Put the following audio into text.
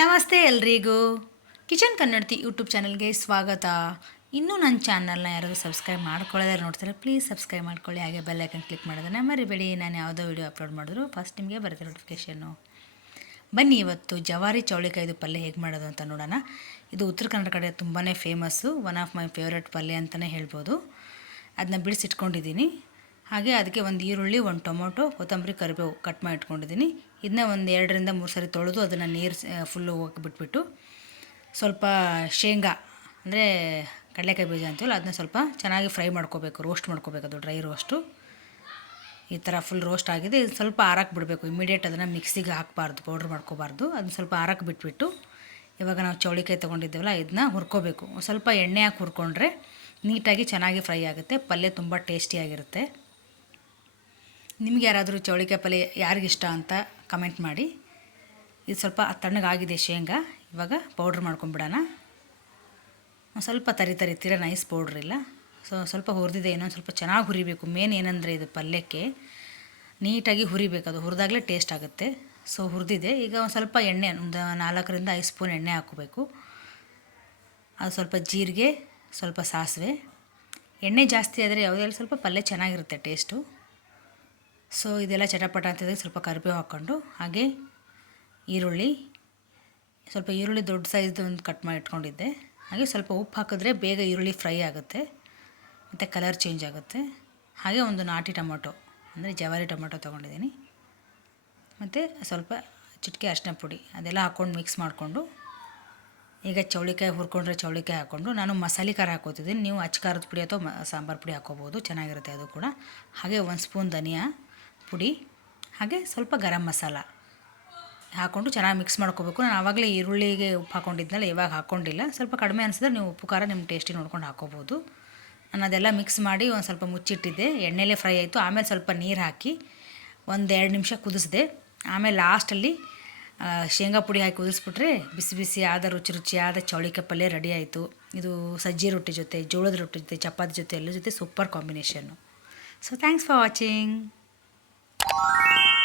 ನಮಸ್ತೆ ಎಲ್ರಿಗೂ. ಕಿಚನ್ ಕನ್ನಡತಿ ಯೂಟ್ಯೂಬ್ ಚಾನಲ್ಗೆ ಸ್ವಾಗತ. ಇನ್ನೂ ನನ್ನ ಚಾನಲ್ನ ಯಾರಾದರೂ ಸಬ್ಸ್ಕ್ರೈಬ್ ಮಾಡ್ಕೊಳ್ಳೋದಾರೆ ನೋಡ್ತಾರೆ, ಪ್ಲೀಸ್ ಸಬ್ಸ್ಕ್ರೈಬ್ ಮಾಡ್ಕೊಳ್ಳಿ. ಹಾಗೆ ಬೆಲ್ ಐಕನ್ ಕ್ಲಿಕ್ ಮಾಡೋದನ್ನ ಮರಿಬೇಡಿ. ನಾನು ಯಾವುದೋ ವೀಡಿಯೋ ಅಪ್ಲೋಡ್ ಮಾಡಿದ್ರು, ಫಸ್ಟ್ ನಿಮಗೆ ಬರುತ್ತೆ ನೋಟಿಫಿಕೇಷನ್ನು. ಬನ್ನಿ ಇವತ್ತು ಜವಾರಿ ಚೌಳಿಕಾಯ್ದು ಪಲ್ಯ ಹೇಗೆ ಮಾಡೋದು ಅಂತ ನೋಡೋಣ. ಇದು ಉತ್ತರ ಕನ್ನಡ ಕಡೆ ತುಂಬಾ famous one of my favourite ಪಲ್ಯ ಅಂತಲೇ ಹೇಳ್ಬೋದು. ಅದನ್ನ ಬಿಡಿಸಿಟ್ಕೊಂಡಿದ್ದೀನಿ. ಹಾಗೆ ಅದಕ್ಕೆ ಒಂದು ಈರುಳ್ಳಿ, ಒಂದು ಟೊಮೊಟೊ, ಕೊತ್ತಂಬರಿ ಕರಿಬೇವು ಕಟ್ ಮಾಡಿ ಇಟ್ಕೊಂಡಿದ್ದೀನಿ ಇದನ್ನ ಒಂದು ಎರಡರಿಂದ ಮೂರು ಸರಿ ತೊಳೆದು ಅದನ್ನು ನೀರು ಫುಲ್ಲು ಬಿಟ್ಬಿಟ್ಟು ಸ್ವಲ್ಪ ಶೇಂಗಾ, ಅಂದರೆ ಕಡಲೆಕಾಯಿ ಬೀಜ ಅಂತೀವಲ್ಲ, ಅದನ್ನ ಸ್ವಲ್ಪ ಚೆನ್ನಾಗಿ ಫ್ರೈ ಮಾಡ್ಕೋಬೇಕು ರೋಸ್ಟ್ ಮಾಡ್ಕೋಬೇಕು, ಅದು ಡ್ರೈ ರೋಸ್ಟು ಈ ಥರ ಫುಲ್ ರೋಸ್ಟ್ ಆಗಿದೆ. ಇದು ಸ್ವಲ್ಪ ಆರಕ್ಕೆ ಬಿಡಬೇಕು ಇಮಿಡಿಯೇಟ್ ಅದನ್ನು ಮಿಕ್ಸಿಗೆ ಹಾಕಬಾರ್ದು ಪೌಡ್ರ್ ಮಾಡ್ಕೋಬಾರ್ದು. ಅದನ್ನ ಸ್ವಲ್ಪ ಆರಕ್ಕೆ ಬಿಟ್ಬಿಟ್ಟು ಇವಾಗ ನಾವು ಚೌಳಿಕಾಯಿ ತೊಗೊಂಡಿದ್ದೇವಲ್ಲ, ಇದನ್ನ ಹುರ್ಕೋಬೇಕು. ಸ್ವಲ್ಪ ಎಣ್ಣೆ ಹಾಕಿ ಹುರ್ಕೊಂಡ್ರೆ ನೀಟಾಗಿ ಚೆನ್ನಾಗಿ ಫ್ರೈ ಆಗುತ್ತೆ, ಪಲ್ಯ ತುಂಬ ಟೇಸ್ಟಿಯಾಗಿರುತ್ತೆ ನಿಮ್ಗೆ ಯಾರಾದರೂ ಚೌಳಿಕಾಯಿ ಪಲ್ಯ ಯಾರಿಗಿಷ್ಟ ಅಂತ ಕಮೆಂಟ್ ಮಾಡಿ. ಇದು ಸ್ವಲ್ಪ ತಣ್ಣಗಾಗಿದೆ ಶೇಂಗಾ. ಇವಾಗ ಪೌಡ್ರ್ ಮಾಡ್ಕೊಂಬಿಡೋಣ ಸ್ವಲ್ಪ ತರಿ ತರಿ ತೀರ ನೈಸ್ ಪೌಡ್ರ್ ಇಲ್ಲ. ಸೊ ಸ್ವಲ್ಪ ಹುರಿದಿದೆ, ಇನ್ನೊಂದು ಸ್ವಲ್ಪ ಚೆನ್ನಾಗಿ ಹುರಿಬೇಕು. ಮೇನ್ ಏನಂದರೆ ಇದು ಪಲ್ಯಕ್ಕೆ ನೀಟಾಗಿ ಹುರಿಬೇಕು ಅದು. ಹುರಿದಾಗಲೇ ಟೇಸ್ಟ್ ಆಗುತ್ತೆ. ಸೊ ಹುರಿದಿದೆ. ಈಗ ಒಂದು ಸ್ವಲ್ಪ ಎಣ್ಣೆ, ಒಂದು ನಾಲ್ಕರಿಂದ ಐದು ಸ್ಪೂನ್ ಎಣ್ಣೆ ಹಾಕಬೇಕು. ಅದು ಸ್ವಲ್ಪ ಜೀರಿಗೆ, ಸ್ವಲ್ಪ ಸಾಸಿವೆ. ಎಣ್ಣೆ ಜಾಸ್ತಿ ಆದರೆ ಯಾವುದೇ ಸ್ವಲ್ಪ ಪಲ್ಯ ಚೆನ್ನಾಗಿರುತ್ತೆ ಟೇಸ್ಟು ಸೊ ಇದೆಲ್ಲ ಚಟಪಟ ಅಂತಿದ್ರೆ ಸ್ವಲ್ಪ ಕರಿಬೇವು ಹಾಕ್ಕೊಂಡು, ಹಾಗೆ ಈರುಳ್ಳಿ, ಸ್ವಲ್ಪ ಈರುಳ್ಳಿ ದೊಡ್ಡ ಸೈಜ್ದು ಒಂದು ಕಟ್ ಮಾಡಿ ಇಟ್ಕೊಂಡಿದ್ದೆ. ಹಾಗೆ ಸ್ವಲ್ಪ ಉಪ್ಪು ಹಾಕಿದ್ರೆ ಬೇಗ ಈರುಳ್ಳಿ ಫ್ರೈ ಆಗುತ್ತೆ, ಮತ್ತು ಕಲರ್ ಚೇಂಜ್ ಆಗುತ್ತೆ. ಹಾಗೆ ಒಂದು ನಾಟಿ ಟೊಮೊಟೊ, ಅಂದರೆ ಜವಾರಿ ಟೊಮೊಟೊ ತೊಗೊಂಡಿದ್ದೀನಿ. ಮತ್ತು ಸ್ವಲ್ಪ ಚಿಟಿಕೆ ಅರಿಶಿನ ಪುಡಿ ಅದೆಲ್ಲ ಹಾಕ್ಕೊಂಡು ಮಿಕ್ಸ್ ಮಾಡಿಕೊಂಡು, ಈಗ ಚೌಳಿಕಾಯಿ ಹುರ್ಕೊಂಡ್ರೆ ಚೌಳಿಕಾಯಿ ಹಾಕ್ಕೊಂಡು, ನಾನು ಮಸಾಲೆ ಖಾರ ಹಾಕೋತಿದ್ದೀನಿ ನೀವು ಅಚ್ಚ ಖಾರದ ಪುಡಿ ಅಥವಾ ಮ, ಸಾಂಬಾರು ಪುಡಿ ಹಾಕೋಬೋದು ಚೆನ್ನಾಗಿರುತ್ತೆ ಅದು ಕೂಡ. ಹಾಗೆ ಒಂದು ಸ್ಪೂನ್ ಧನಿಯಾ ಪುಡಿ, ಹಾಗೆ ಸ್ವಲ್ಪ ಗರಂ ಮಸಾಲ ಹಾಕ್ಕೊಂಡು ಚೆನ್ನಾಗಿ ಮಿಕ್ಸ್ ಮಾಡ್ಕೋಬೇಕು. ನಾನು ಆವಾಗಲೇ ಈರುಳ್ಳಿಗೆ ಉಪ್ಪು ಹಾಕೊಂಡಿದ್ನಲ್ಲ, ಇವಾಗ ಹಾಕ್ಕೊಂಡಿಲ್ಲ ಸ್ವಲ್ಪ ಕಡಿಮೆ ಅನಿಸಿದ್ರೆ ನೀವು ಉಪ್ಪು, ಖಾರ ನಿಮ್ಮ ಟೇಸ್ಟಿಗೆ ನೋಡ್ಕೊಂಡು ಹಾಕೋಬೋದು. ನಾನು ಅದೆಲ್ಲ ಮಿಕ್ಸ್ ಮಾಡಿ ಒಂದು ಸ್ವಲ್ಪ ಮುಚ್ಚಿಟ್ಟಿದ್ದೆ. ಎಣ್ಣೆಲೇ ಫ್ರೈ ಆಯಿತು. ಆಮೇಲೆ ಸ್ವಲ್ಪ ನೀರು ಹಾಕಿ ಒಂದು ಎರಡು ನಿಮಿಷ ಕುದಿಸಿದೆ. ಆಮೇಲೆ ಲಾಸ್ಟಲ್ಲಿ ಶೇಂಗಾ ಪುಡಿ ಹಾಕಿ ಕುದಿಸ್ಬಿಟ್ರೆ ಬಿಸಿ ಬಿಸಿ ಆದ ರುಚಿ ರುಚಿಯಾದ ಚೌಳಿಕಾಯಿ ಪಲ್ಯ ರೆಡಿ ಆಯಿತು. ಇದು ಸಜ್ಜಿ ರೊಟ್ಟಿ ಜೊತೆ, ಜೋಳದ ರೊಟ್ಟಿ ಜೊತೆ, ಚಪಾತಿ ಜೊತೆ, ಎಲ್ಲ ಜೊತೆ super combination so thanks for watching Thank you.